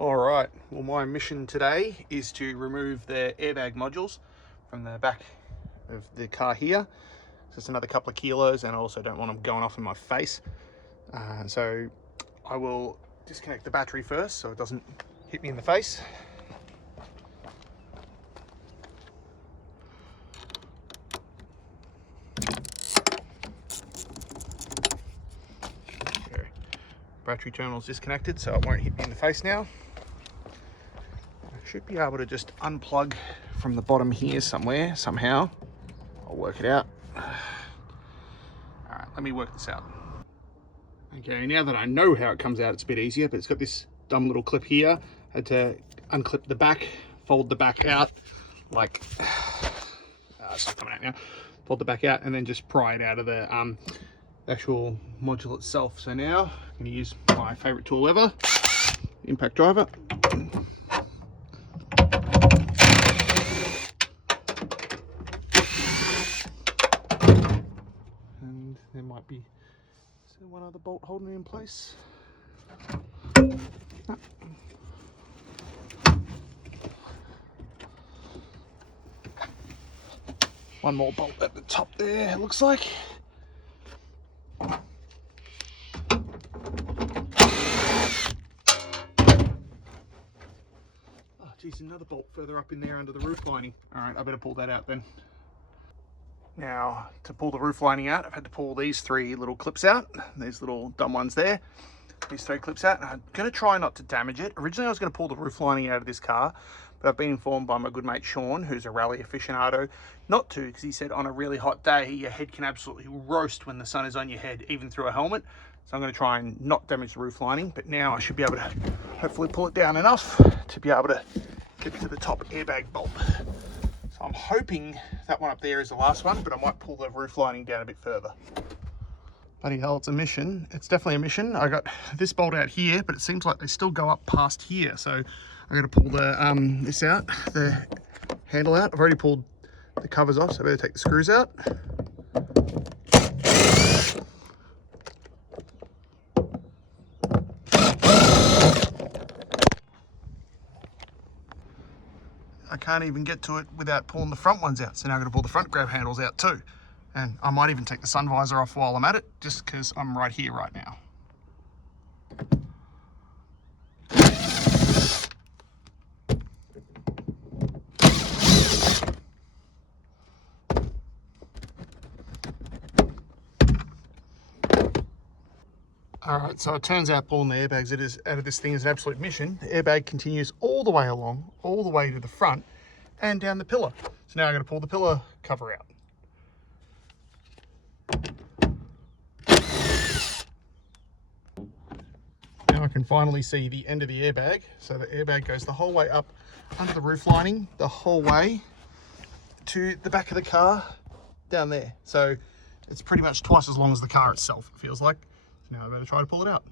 All right, well, my mission today is to remove the airbag modules from the back of the car here. So it's another couple of kilos, and I also don't want them going off in my face. So I will disconnect the battery first so it doesn't hit me in the face. Battery terminal's disconnected, so it won't hit me in the face now. I should be able to just unplug from the bottom here somewhere, somehow. I'll work it out. All right, let me work this out. Okay, now that I know how it comes out, it's a bit easier, but it's got this dumb little clip here. I had to unclip the back, fold the back out, like, it's not coming out now. Fold the back out and then just pry it out of the actual module itself. So now I'm going to use my favorite tool ever, impact driver. And there might be one other bolt holding it in place. One more bolt at the top there, it looks like. Geez, another bolt further up in there under the roof lining. All right, I better pull that out then. Now, to pull the roof lining out, I've had to pull these three little clips out. These little dumb ones there. These three clips out. And I'm going to try not to damage it. Originally, I was going to pull the roof lining out of this car, but I've been informed by my good mate Sean, who's a rally aficionado, not to, because he said on a really hot day, your head can absolutely roast when the sun is on your head, even through a helmet. So I'm going to try and not damage the roof lining, but now I should be able to hopefully pull it down enough to be able to get to the top airbag bolt. So I'm hoping that one up there is the last one, but I might pull the roof lining down a bit further. Bloody hell, it's a mission. It's definitely a mission. I got this bolt out here, but it seems like they still go up past here. So I'm going to pull the this out, the handle out. I've already pulled the covers off, so I better take the screws out. I can't even get to it without pulling the front ones out. So now I'm going to pull the front grab handles out too. And I might even take the sun visor off while I'm at it, just because I'm right here right now. All right, so it turns out pulling the airbags out of this thing is an absolute mission. The airbag continues all the way along, all the way to the front and down the pillar. So now I'm going to pull the pillar cover out. Now I can finally see the end of the airbag. So the airbag goes the whole way up under the roof lining, the whole way to the back of the car down there. So it's pretty much twice as long as the car itself, it feels like. Now I better try to pull it out.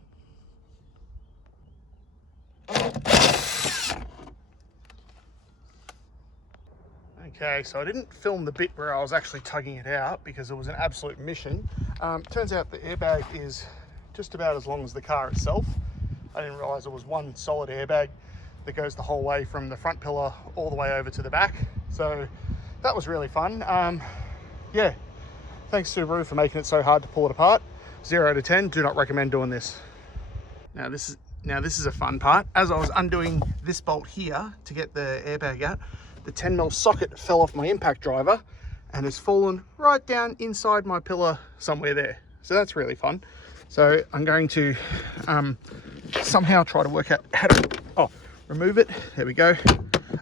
Okay, so I didn't film the bit where I was actually tugging it out because it was an absolute mission. Turns out the airbag is just about as long as the car itself. I didn't realize it was one solid airbag that goes the whole way from the front pillar all the way over to the back. So that was really fun. Yeah, thanks Subaru for making it so hard to pull it apart. 0 to 10, do not recommend doing this. Now this is a fun part. As I was undoing this bolt here to get the airbag out, the 10mm socket fell off my impact driver and has fallen right down inside my pillar somewhere there. So that's really fun. So I'm going to somehow try to work out how to remove it. There we go.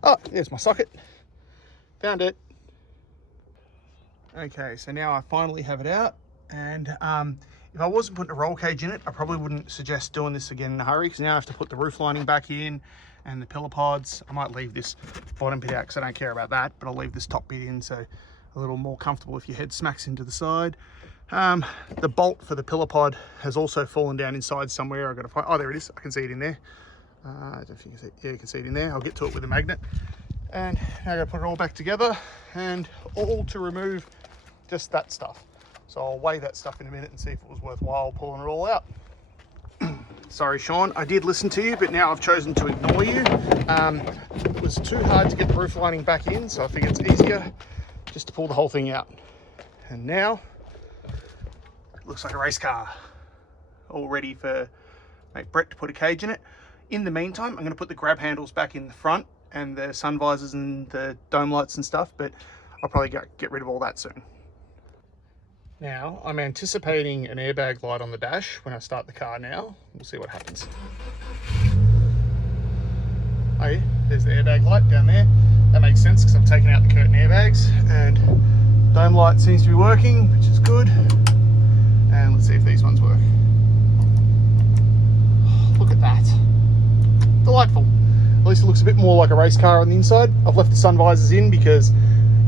Oh, there's my socket. Found it. Okay, so now I finally have it out, and if I wasn't putting a roll cage in it, I probably wouldn't suggest doing this again in a hurry, because now I have to put the roof lining back in and the pillar pods. I might leave this bottom bit out because I don't care about that, but I'll leave this top bit in so a little more comfortable if your head smacks into the side. The bolt for the pillar pod has also fallen down inside somewhere. I've got to find, oh, there it is. I can see it in there. I don't know if you can see it. Yeah, you can see it in there. I'll get to it with a magnet. And now I'm going to put it all back together, and all to remove just that stuff. So I'll weigh that stuff in a minute and see if it was worthwhile pulling it all out. Sorry, Sean, I did listen to you, but now I've chosen to ignore you. It was too hard to get the roof lining back in, so I think it's easier just to pull the whole thing out. And now, it looks like a race car. All ready for mate Brett to put a cage in it. In the meantime, I'm going to put the grab handles back in the front and the sun visors and the dome lights and stuff, but I'll probably get rid of all that soon. Now, I'm anticipating an airbag light on the dash when I start the car now. We'll see what happens. Oh yeah, there's the airbag light down there. That makes sense because I've taken out the curtain airbags, and dome light seems to be working, which is good. And let's see if these ones work. Look at that. Delightful. At least it looks a bit more like a race car on the inside. I've left the sun visors in because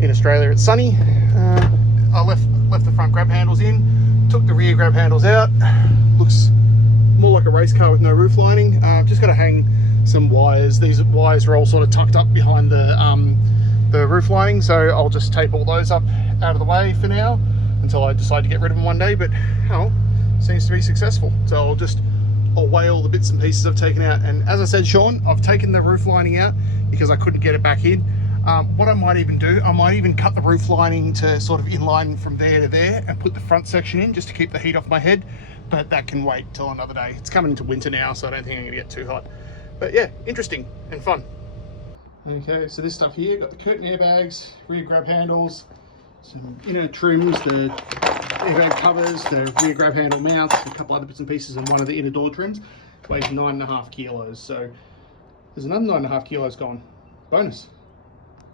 in Australia it's sunny. I left the front grab handles in, took the rear grab handles out. Looks more like a race car with no roof lining. Just got to hang some wires. These wires are all sort of tucked up behind the roof lining, so I'll just tape all those up out of the way for now until I decide to get rid of them one day. But oh, seems to be successful. So I'll weigh all the bits and pieces I've taken out. And as I said, Sean, I've taken the roof lining out because I couldn't get it back in. What I might even do, I might even cut the roof lining to sort of inline from there to there and put the front section in just to keep the heat off my head, but that can wait till another day. It's coming into winter now, so I don't think I'm gonna get too hot. But yeah, interesting and fun. Okay, so this stuff here, got the curtain airbags, rear grab handles, some inner trims, the airbag covers, the rear grab handle mounts, a couple other bits and pieces, and one of the inner door trims. Weighs 9.5 kilos, so there's another 9.5 kilos gone. Bonus.